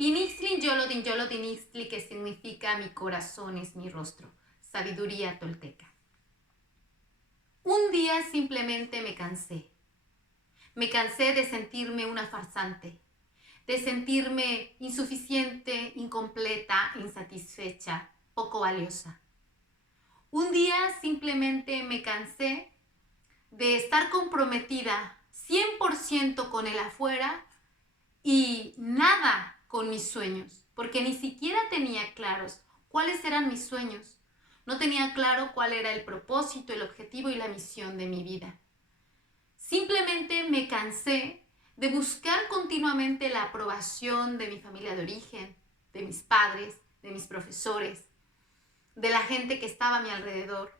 Inixtlin Yolodin Yolodin Ixtli, que significa mi corazón es mi rostro. Sabiduría tolteca. Un día simplemente me cansé. Me cansé de sentirme una farsante, de sentirme insuficiente, incompleta, insatisfecha, poco valiosa. Un día simplemente me cansé de estar comprometida 100% con el afuera y nada con mis sueños, porque ni siquiera tenía claros cuáles eran mis sueños. No tenía claro cuál era el propósito, el objetivo y la misión de mi vida. Simplemente me cansé de buscar continuamente la aprobación de mi familia de origen, de mis padres, de mis profesores, de la gente que estaba a mi alrededor.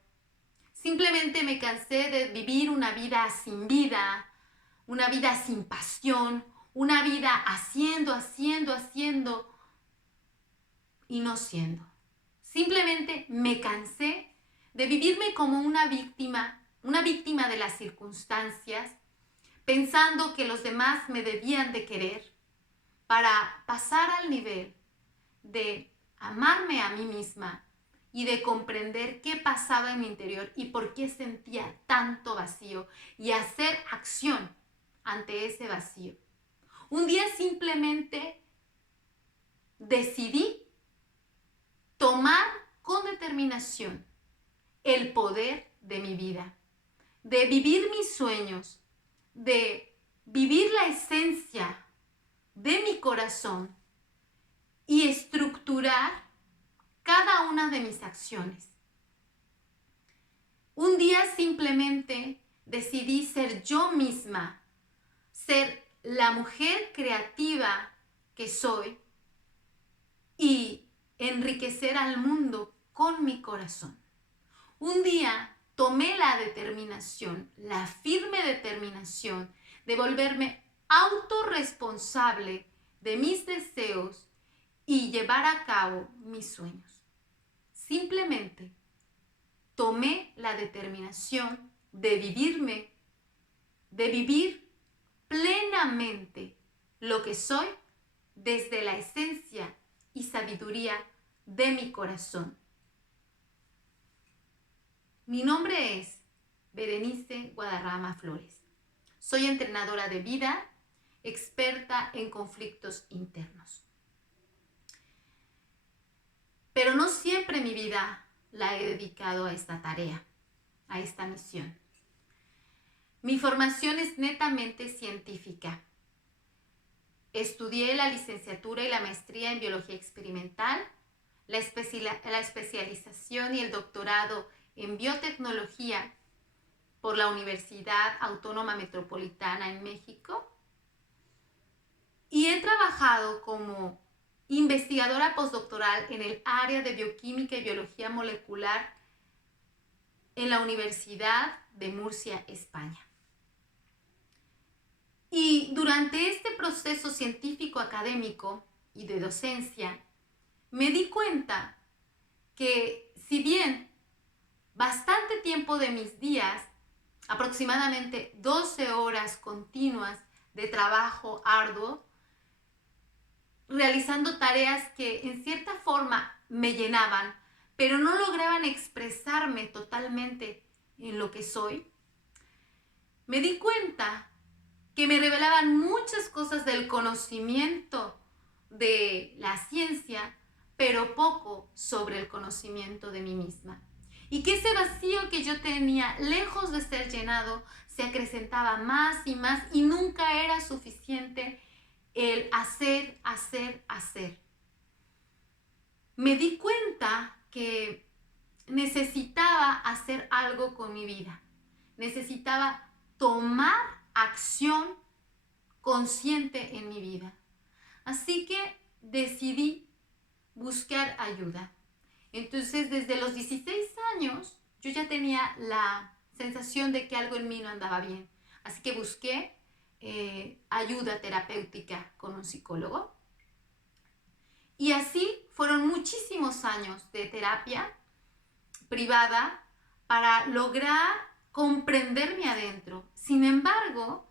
Simplemente me cansé de vivir una vida sin pasión, una vida haciendo y no siendo. Simplemente me cansé de vivirme como una víctima de las circunstancias, pensando que los demás me debían de querer, para pasar al nivel de amarme a mí misma y de comprender qué pasaba en mi interior y por qué sentía tanto vacío y hacer acción ante ese vacío. Un día simplemente decidí tomar con determinación el poder de mi vida, de vivir mis sueños, de vivir la esencia de mi corazón y estructurar cada una de mis acciones. Un día simplemente decidí ser yo misma, ser la mujer creativa que soy y enriquecer al mundo con mi corazón. Un día tomé la determinación, la firme determinación de volverme autorresponsable de mis deseos y llevar a cabo mis sueños. Simplemente tomé la determinación de vivir plenamente lo que soy desde la esencia y sabiduría de mi corazón. Mi nombre es Berenice Guadarrama Flores. Soy entrenadora de vida, experta en conflictos internos. Pero no siempre mi vida la he dedicado a esta tarea, a esta misión. Mi formación es netamente científica. Estudié la licenciatura y la maestría en biología experimental, la especialización y el doctorado en biotecnología por la Universidad Autónoma Metropolitana en México, y he trabajado como investigadora postdoctoral en el área de bioquímica y biología molecular en la Universidad de Murcia, España. Y durante este proceso científico académico y de docencia, me di cuenta que si bien bastante tiempo de mis días, aproximadamente 12 horas continuas de trabajo arduo, realizando tareas que en cierta forma me llenaban, pero no lograban expresarme totalmente en lo que soy, me di cuenta que me revelaban muchas cosas del conocimiento de la ciencia, pero poco sobre el conocimiento de mí misma. Y que ese vacío que yo tenía, lejos de ser llenado, se acrecentaba más y más y nunca era suficiente el hacer. Me di cuenta que necesitaba hacer algo con mi vida. Necesitaba tomar acción consciente en mi vida. Así que decidí buscar ayuda. Entonces, desde los 16 años, yo ya tenía la sensación de que algo en mí no andaba bien. Así que busqué ayuda terapéutica con un psicólogo. Y así fueron muchísimos años de terapia privada para lograr comprenderme adentro. Sin embargo,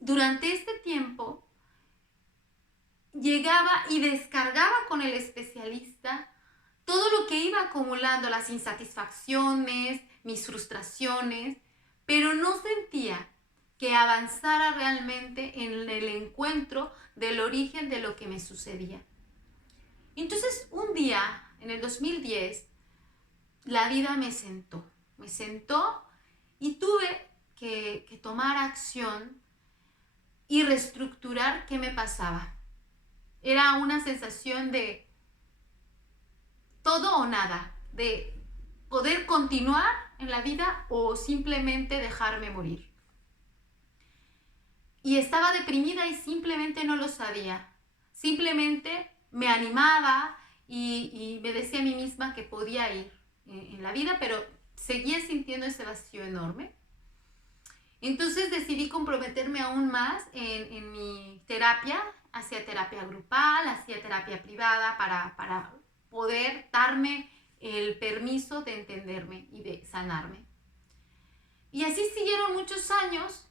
durante este tiempo, llegaba y descargaba con el especialista todo lo que iba acumulando, las insatisfacciones, mis frustraciones, pero no sentía que avanzara realmente en el encuentro del origen de lo que me sucedía. Entonces, un día, en el 2010, la vida me sentó y tuve que tomar acción y reestructurar qué me pasaba. Era una sensación de todo o nada, de poder continuar en la vida o simplemente dejarme morir. Y estaba deprimida y simplemente no lo sabía. Simplemente me animaba y me decía a mí misma que podía ir en la vida, pero seguía sintiendo ese vacío enorme. Entonces decidí comprometerme aún más en mi terapia. Hacía terapia grupal, hacía terapia privada para poder darme el permiso de entenderme y de sanarme. Y así siguieron muchos años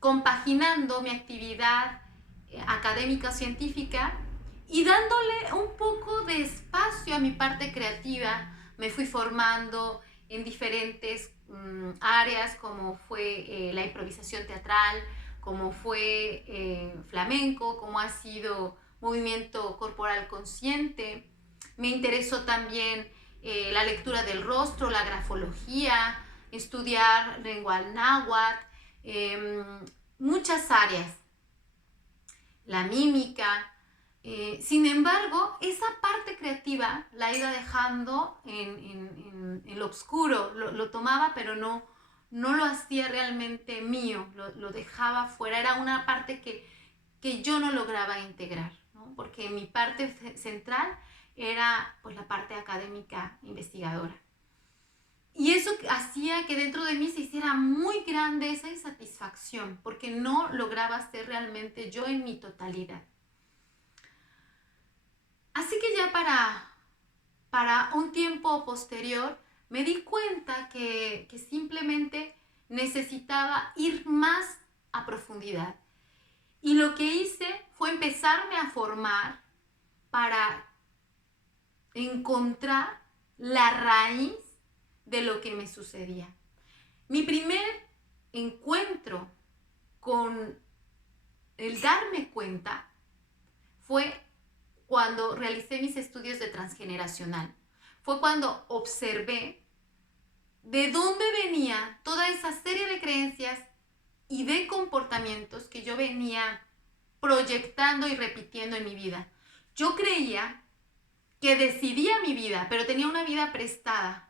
compaginando mi actividad académica científica y dándole un poco de espacio a mi parte creativa. Me fui formando en diferentes áreas, como fue la improvisación teatral, como fue flamenco, como ha sido movimiento corporal consciente. Me interesó también la lectura del rostro, la grafología, estudiar lengua náhuatl, muchas áreas, la mímica. Sin embargo, esa parte creativa la iba dejando en lo oscuro, lo tomaba, pero no lo hacía realmente mío, lo dejaba fuera. Era una parte que yo no lograba integrar, ¿no? Porque mi parte central era pues la parte académica investigadora. Y eso hacía que dentro de mí se hiciera muy grande esa insatisfacción, porque no lograba ser realmente yo en mi totalidad. Así que ya para un tiempo posterior me di cuenta que simplemente necesitaba ir más a profundidad. Y lo que hice fue empezarme a formar para encontrar la raíz de lo que me sucedía. Mi primer encuentro con el darme cuenta fue cuando realicé mis estudios de transgeneracional. Fue cuando observé de dónde venía toda esa serie de creencias y de comportamientos que yo venía proyectando y repitiendo en mi vida. Yo creía que decidía mi vida, pero tenía una vida prestada.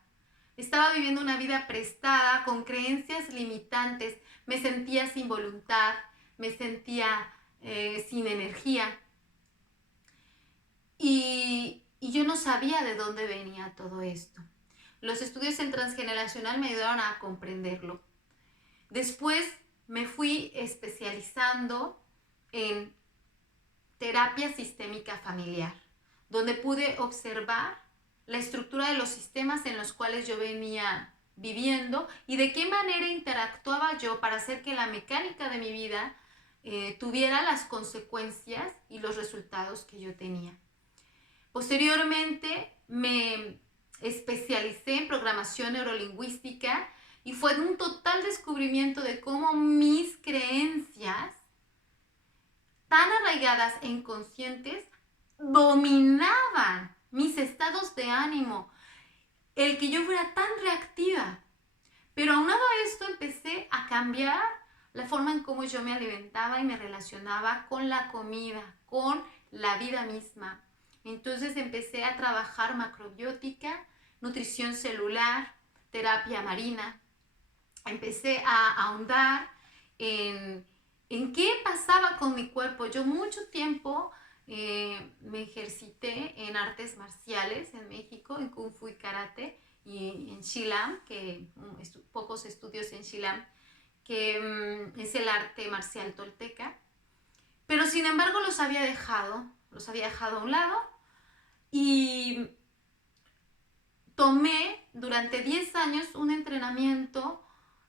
Estaba viviendo una vida prestada con creencias limitantes. Me sentía sin voluntad, me sentía sin energía. Y yo no sabía de dónde venía todo esto. Los estudios en transgeneracional me ayudaron a comprenderlo. Después me fui especializando en terapia sistémica familiar, donde pude observar la estructura de los sistemas en los cuales yo venía viviendo y de qué manera interactuaba yo para hacer que la mecánica de mi vida tuviera las consecuencias y los resultados que yo tenía. Posteriormente me especialicé en programación neurolingüística y fue un total descubrimiento de cómo mis creencias, tan arraigadas e inconscientes, dominaban mis estados de ánimo, el que yo fuera tan reactiva. Pero aunado a esto empecé a cambiar la forma en cómo yo me alimentaba y me relacionaba con la comida, con la vida misma. Entonces empecé a trabajar macrobiótica, nutrición celular, terapia marina. Empecé a ahondar en qué pasaba con mi cuerpo. Yo mucho tiempo me ejercité en artes marciales en México, en Kung Fu y Karate, y en Shilam, que pocos estudios en Shilam, que es el arte marcial tolteca. Pero sin embargo los había dejado a un lado y tomé durante 10 años un entrenamiento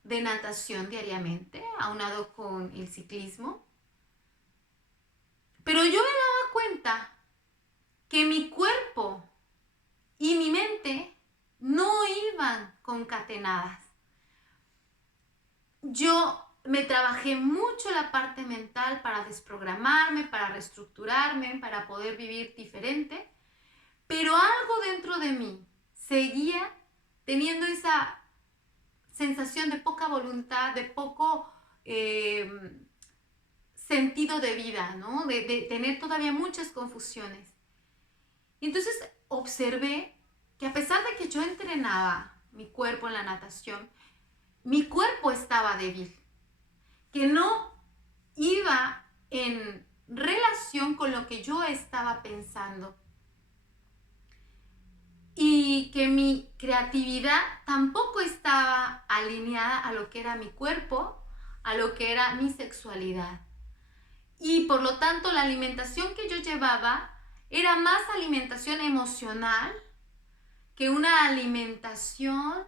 de natación diariamente, aunado con el ciclismo. que mi cuerpo y mi mente no iban concatenadas. Yo me trabajé mucho la parte mental para desprogramarme, para reestructurarme, para poder vivir diferente, pero algo dentro de mí seguía teniendo esa sensación de poca voluntad, de poco sentido de vida, ¿no? De tener todavía muchas confusiones. Y entonces observé que a pesar de que yo entrenaba mi cuerpo en la natación, mi cuerpo estaba débil, que no iba en relación con lo que yo estaba pensando. Y que mi creatividad tampoco estaba alineada a lo que era mi cuerpo, a lo que era mi sexualidad. Y por lo tanto la alimentación que yo llevaba era más alimentación emocional que una alimentación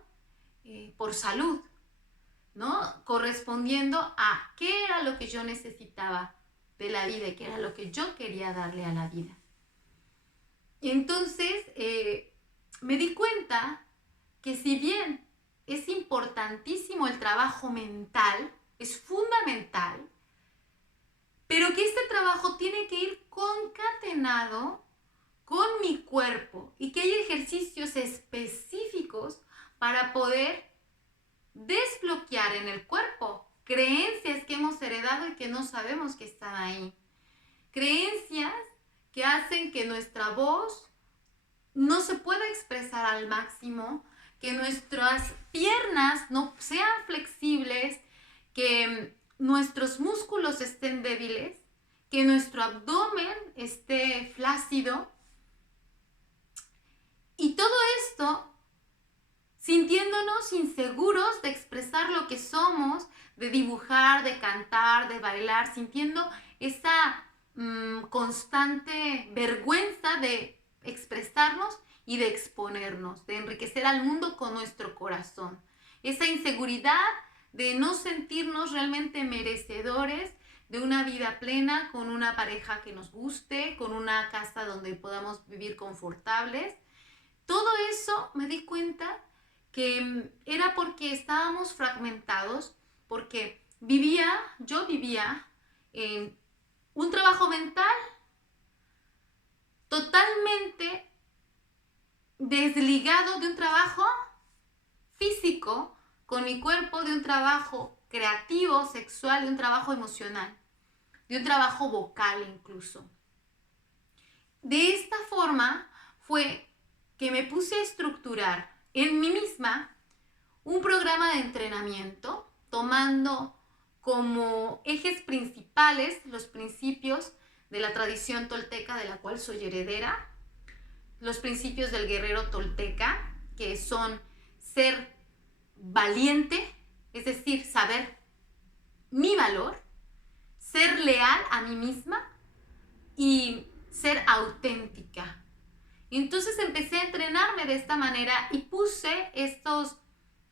por salud, ¿no? Correspondiendo a qué era lo que yo necesitaba de la vida y qué era lo que yo quería darle a la vida. Y entonces me di cuenta que si bien es importantísimo el trabajo mental, es fundamental, pero que este trabajo tiene que ir concatenado con mi cuerpo y que hay ejercicios específicos para poder desbloquear en el cuerpo creencias que hemos heredado y que no sabemos que están ahí. Creencias que hacen que nuestra voz no se pueda expresar al máximo, que nuestras piernas no sean flexibles, que nuestros músculos estén débiles, que nuestro abdomen esté flácido. Y todo esto sintiéndonos inseguros de expresar lo que somos, de dibujar, de cantar, de bailar, sintiendo esa constante vergüenza de expresarnos y de exponernos, de enriquecer al mundo con nuestro corazón. Esa inseguridad de no sentirnos realmente merecedores de una vida plena, con una pareja que nos guste, con una casa donde podamos vivir confortables. Todo eso me di cuenta que era porque estábamos fragmentados, porque yo vivía en un trabajo mental totalmente desligado de un trabajo físico con mi cuerpo, de un trabajo creativo, sexual, de un trabajo emocional, de un trabajo vocal incluso. De esta forma fue que me puse a estructurar en mí misma un programa de entrenamiento, tomando como ejes principales los principios de la tradición tolteca de la cual soy heredera, los principios del guerrero tolteca, que son ser valiente, es decir, saber mi valor, ser leal a mí misma y ser auténtica. Entonces empecé a entrenarme de esta manera y puse estos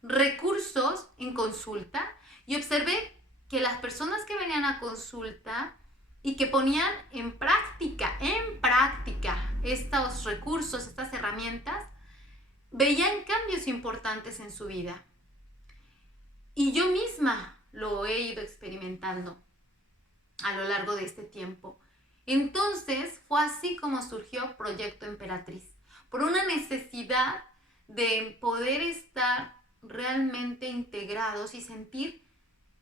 recursos en consulta y observé que las personas que venían a consulta y que ponían en práctica estos recursos, estas herramientas, veían cambios importantes en su vida. Y yo misma lo he ido experimentando a lo largo de este tiempo. Entonces fue así como surgió Proyecto Emperatriz, por una necesidad de poder estar realmente integrados y sentir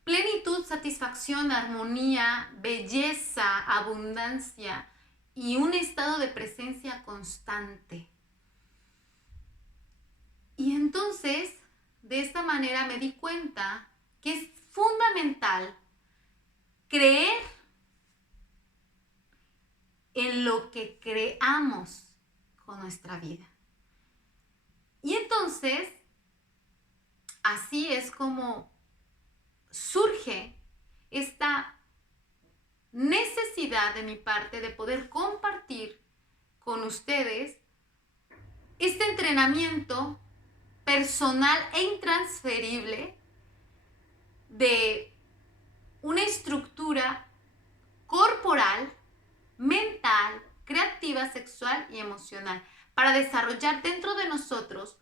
plenitud, satisfacción, armonía, belleza, abundancia y un estado de presencia constante. Y entonces, de esta manera me di cuenta que es fundamental creer en lo que creamos con nuestra vida. Y entonces, así es como surge esta necesidad de mi parte de poder compartir con ustedes este entrenamiento personal e intransferible de una estructura corporal, mental, creativa afectiva, sexual y emocional, para desarrollar dentro de nosotros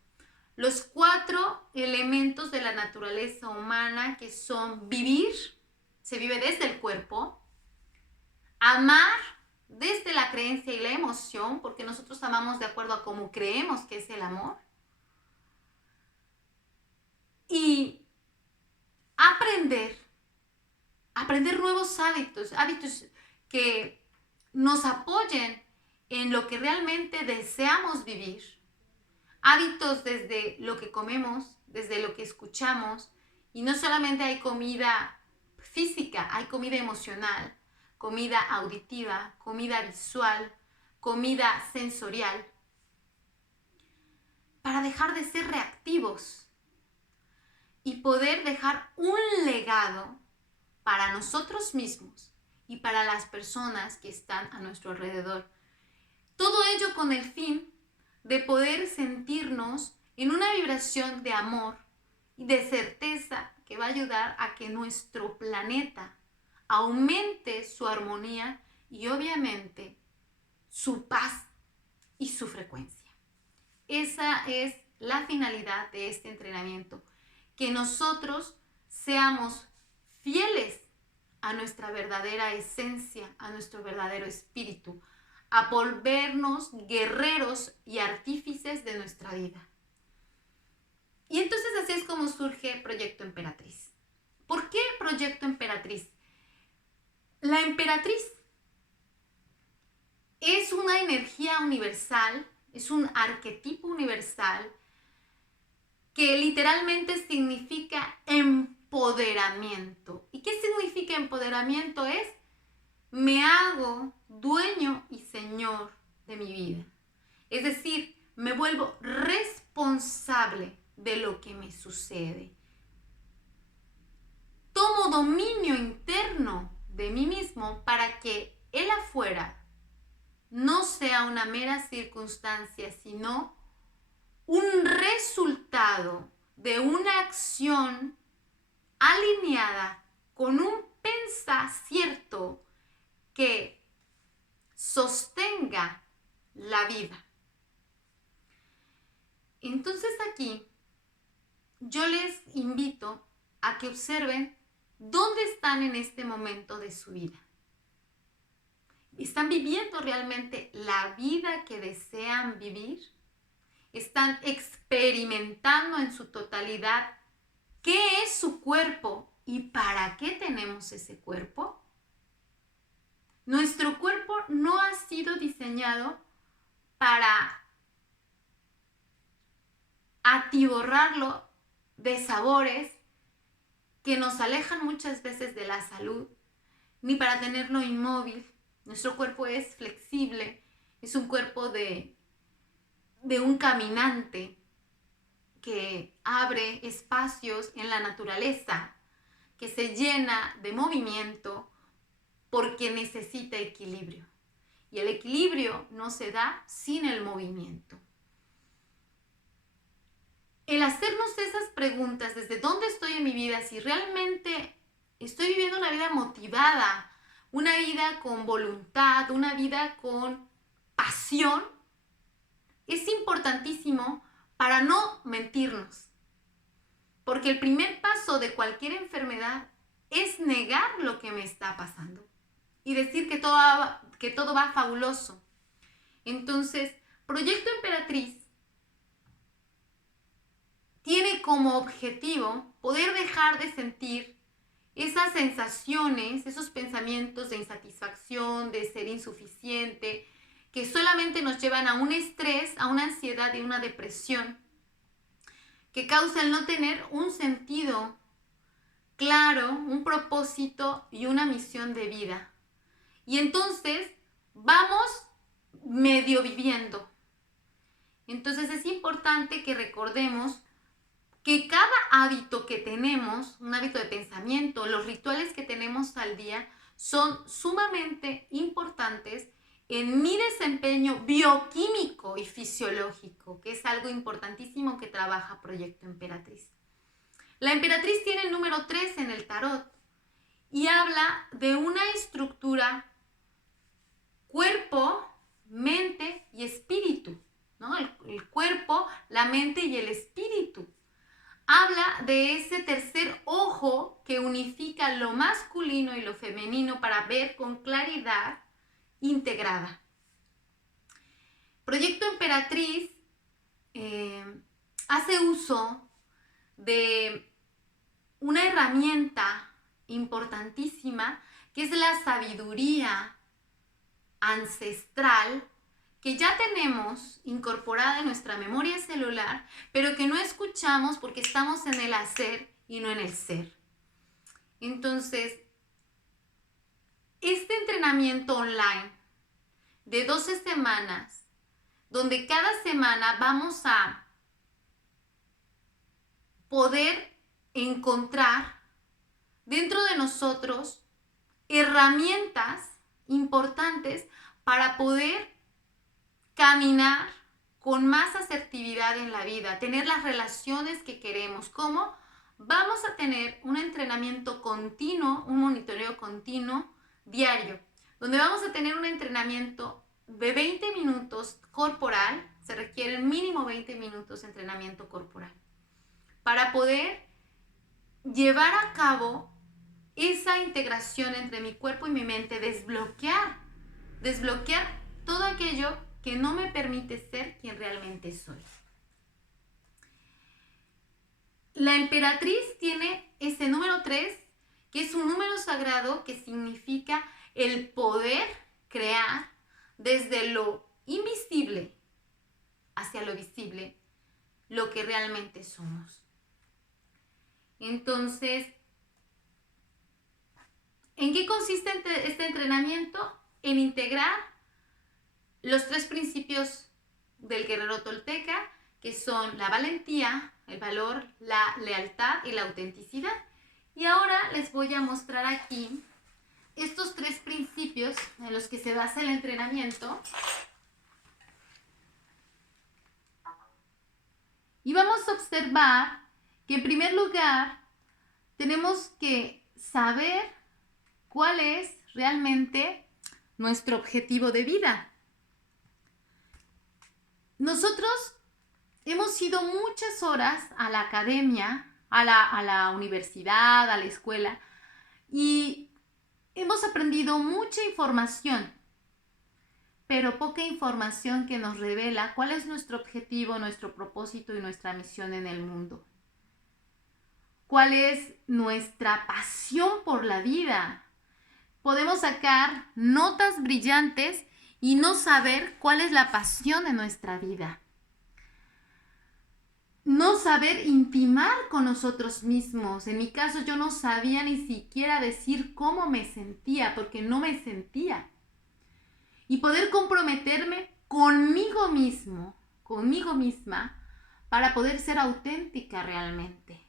los 4 elementos de la naturaleza humana, que son vivir, se vive desde el cuerpo, amar desde la creencia y la emoción, porque nosotros amamos de acuerdo a cómo creemos que es el amor, y aprender nuevos hábitos que nos apoyen en lo que realmente deseamos vivir. Hábitos desde lo que comemos, desde lo que escuchamos, y no solamente hay comida física, hay comida emocional, comida auditiva, comida visual, comida sensorial, para dejar de ser reactivos y poder dejar un legado para nosotros mismos y para las personas que están a nuestro alrededor. Todo ello con el fin de poder sentirnos en una vibración de amor y de certeza que va a ayudar a que nuestro planeta aumente su armonía y obviamente su paz y su frecuencia. Esa es la finalidad de este entrenamiento, que nosotros seamos fieles a nuestra verdadera esencia, a nuestro verdadero espíritu, a volvernos guerreros y artífices de nuestra vida. Y entonces así es como surge Proyecto Emperatriz. ¿Por qué Proyecto Emperatriz? La emperatriz es una energía universal, es un arquetipo universal que literalmente significa empoderamiento. ¿Y qué significa empoderamiento? Es: me hago dueño y señor de mi vida. Es decir, me vuelvo responsable de lo que me sucede. Tomo dominio interno de mí mismo para que el afuera no sea una mera circunstancia, sino un resultado de una acción alineada con un pensamiento que sostenga la vida. Entonces aquí yo les invito a que observen dónde están en este momento de su vida. ¿Están viviendo realmente la vida que desean vivir? ¿Están experimentando en su totalidad qué es su cuerpo y para qué tenemos ese cuerpo? Nuestro cuerpo no ha sido diseñado para atiborrarlo de sabores que nos alejan muchas veces de la salud, ni para tenerlo inmóvil. Nuestro cuerpo es flexible, es un cuerpo de un caminante que abre espacios en la naturaleza, que se llena de movimiento porque necesita equilibrio. Y el equilibrio no se da sin el movimiento. El hacernos esas preguntas, desde dónde estoy en mi vida, si realmente estoy viviendo una vida motivada, una vida con voluntad, una vida con pasión, es importantísimo para no mentirnos. Porque el primer paso de cualquier enfermedad es negar lo que me está pasando y decir que todo va fabuloso. Entonces, Proyecto Emperatriz tiene como objetivo poder dejar de sentir esas sensaciones, esos pensamientos de insatisfacción, de ser insuficiente, que solamente nos llevan a un estrés, a una ansiedad y una depresión, que causa el no tener un sentido claro, un propósito y una misión de vida. Y entonces vamos medio viviendo. Entonces es importante que recordemos que cada hábito que tenemos, un hábito de pensamiento, los rituales que tenemos al día, son sumamente importantes en mi desempeño bioquímico y fisiológico, que es algo importantísimo que trabaja Proyecto Emperatriz. La Emperatriz tiene el número 3 en el tarot y habla de una estructura cuerpo, mente la mente y el espíritu. Habla de ese tercer ojo que unifica lo masculino y lo femenino para ver con claridad integrada. Proyecto Emperatriz hace uso de una herramienta importantísima que es la sabiduría ancestral que ya tenemos incorporada en nuestra memoria celular, pero que no escuchamos porque estamos en el hacer y no en el ser. Entonces, este entrenamiento online de 12 semanas, donde cada semana vamos a poder encontrar dentro de nosotros herramientas importantes para poder caminar con más asertividad en la vida, tener las relaciones que queremos. ¿Cómo? Vamos a tener un entrenamiento continuo, un monitoreo continuo diario, donde vamos a tener un entrenamiento de 20 minutos corporal. Se requieren mínimo 20 minutos de entrenamiento corporal para poder llevar a cabo esa integración entre mi cuerpo y mi mente, desbloquear todo aquello que no me permite ser quien realmente soy. La emperatriz tiene ese número 3, que es un número sagrado que significa el poder crear desde lo invisible hacia lo visible, lo que realmente somos. Entonces, ¿en qué consiste este entrenamiento? En integrar los 3 principios del guerrero tolteca, que son la valentía, el valor, la lealtad y la autenticidad. Y ahora les voy a mostrar aquí estos 3 principios en los que se basa el entrenamiento. Y vamos a observar que en primer lugar tenemos que saber cuál es realmente nuestro objetivo de vida. Nosotros hemos ido muchas horas a la academia, a la universidad, a la escuela, y hemos aprendido mucha información, pero poca información que nos revela cuál es nuestro objetivo, nuestro propósito y nuestra misión en el mundo. ¿Cuál es nuestra pasión por la vida? Podemos sacar notas brillantes y no saber cuál es la pasión de nuestra vida. No saber intimar con nosotros mismos. En mi caso, yo no sabía ni siquiera decir cómo me sentía, porque no me sentía. Y poder comprometerme conmigo mismo, conmigo misma, para poder ser auténtica realmente.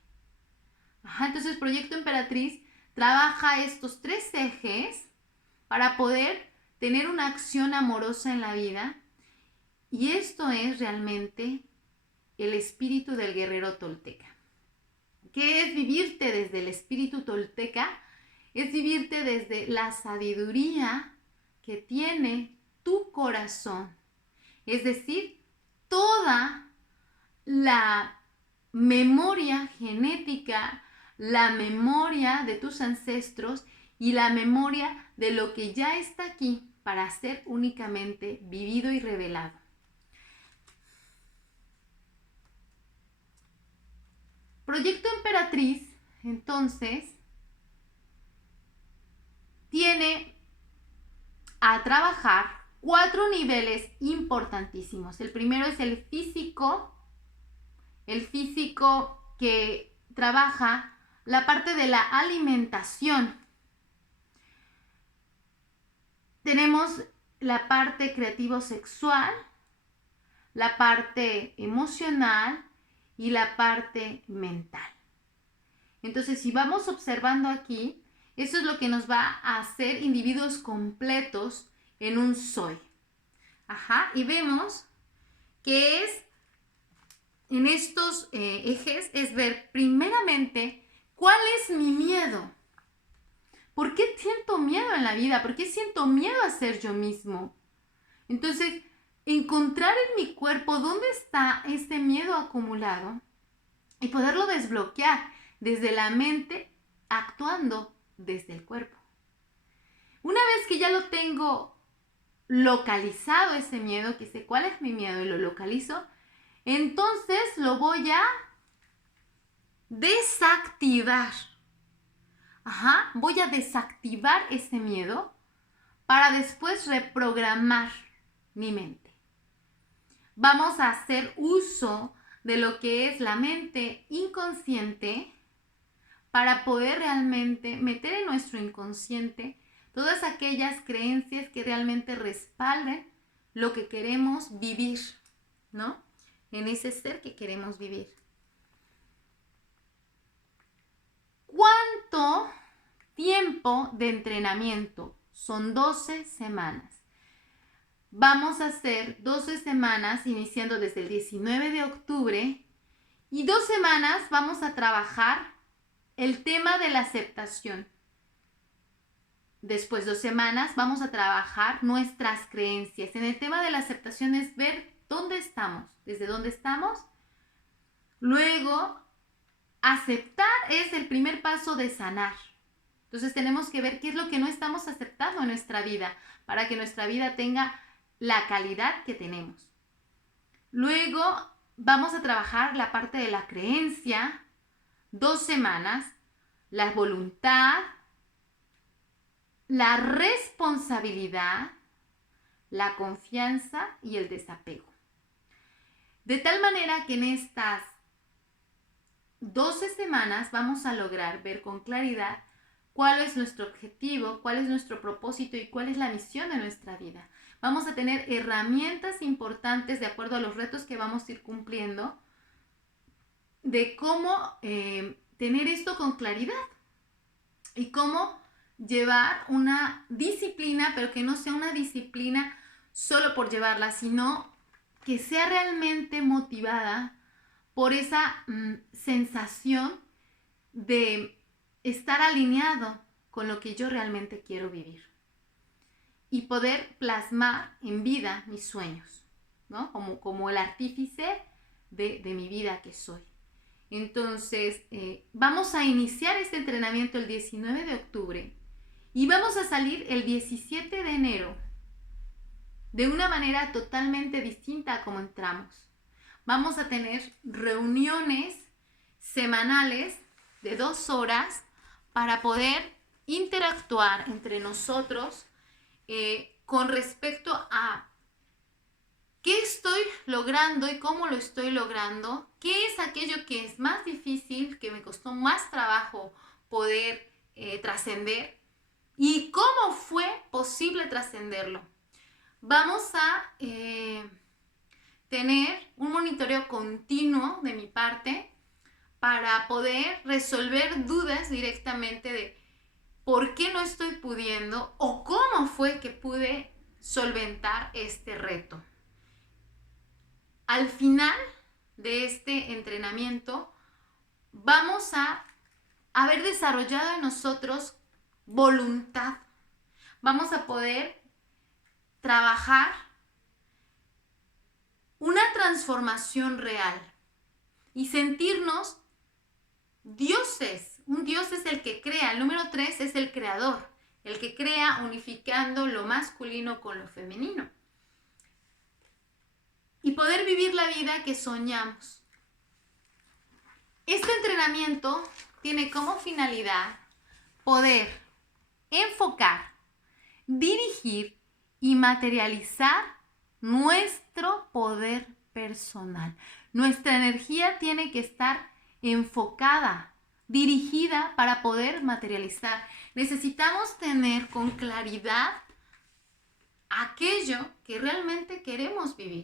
Entonces, Proyecto Emperatriz trabaja estos 3 ejes para poder tener una acción amorosa en la vida, y esto es realmente el espíritu del guerrero tolteca. ¿Qué es vivirte desde el espíritu tolteca? Es vivirte desde la sabiduría que tiene tu corazón, es decir, toda la memoria genética, la memoria de tus ancestros y la memoria de lo que ya está aquí para ser únicamente vivido y revelado. Proyecto Emperatriz, entonces, tiene a trabajar 4 niveles importantísimos. El primero es el físico que trabaja la parte de la alimentación. Tenemos la parte creativo-sexual, la parte emocional y la parte mental. Entonces, si vamos observando aquí, eso es lo que nos va a hacer individuos completos en un soy. Y vemos que es en estos ejes, es ver primeramente cuál es mi miedo. ¿Por qué siento miedo en la vida? ¿Por qué siento miedo a ser yo mismo? Entonces, encontrar en mi cuerpo dónde está ese miedo acumulado y poderlo desbloquear desde la mente, actuando desde el cuerpo. Una vez que ya lo tengo localizado ese miedo, que sé cuál es mi miedo y lo localizo, entonces lo voy a desactivar. Voy a desactivar ese miedo para después reprogramar mi mente. Vamos a hacer uso de lo que es la mente inconsciente para poder realmente meter en nuestro inconsciente todas aquellas creencias que realmente respalden lo que queremos vivir, ¿no? En ese ser que queremos vivir. ¿Cuánto tiempo de entrenamiento? Son 12 semanas. Vamos a hacer 12 semanas iniciando desde el 19 de octubre y 2 semanas vamos a trabajar el tema de la aceptación. Después 2 semanas vamos a trabajar nuestras creencias. En el tema de la aceptación es ver dónde estamos, desde dónde estamos. Luego, aceptar es el primer paso de sanar. Entonces tenemos que ver qué es lo que no estamos aceptando en nuestra vida para que nuestra vida tenga la calidad que tenemos. Luego vamos a trabajar la parte de la creencia, 2 semanas, la voluntad, la responsabilidad, la confianza y el desapego. De tal manera que en estas 12 semanas vamos a lograr ver con claridad cuál es nuestro objetivo, cuál es nuestro propósito y cuál es la misión de nuestra vida. Vamos a tener herramientas importantes de acuerdo a los retos que vamos a ir cumpliendo, de cómo tener esto con claridad y cómo llevar una disciplina, pero que no sea una disciplina solo por llevarla, sino que sea realmente motivada por esa sensación de estar alineado con lo que yo realmente quiero vivir y poder plasmar en vida mis sueños, ¿no? Como el artífice de mi vida que soy. Entonces, vamos a iniciar este entrenamiento el 19 de octubre y vamos a salir el 17 de enero de una manera totalmente distinta a como entramos. Vamos a tener reuniones semanales de 2 horas para poder interactuar entre nosotros con respecto a qué estoy logrando y cómo lo estoy logrando, qué es aquello que es más difícil, que me costó más trabajo poder trascender y cómo fue posible trascenderlo. Vamos a tener un monitoreo continuo de mi parte para poder resolver dudas directamente de por qué no estoy pudiendo o cómo fue que pude solventar este reto. Al final de este entrenamiento vamos a haber desarrollado en nosotros voluntad. Vamos a poder trabajar una transformación real y sentirnos dioses. Un dios es el que crea. El número 3 es el creador, el que crea unificando lo masculino con lo femenino. Y poder vivir la vida que soñamos. Este entrenamiento tiene como finalidad poder enfocar, dirigir y materializar nuestro poder personal. Nuestra energía tiene que estar enfocada, dirigida para poder materializar. Necesitamos tener con claridad aquello que realmente queremos vivir.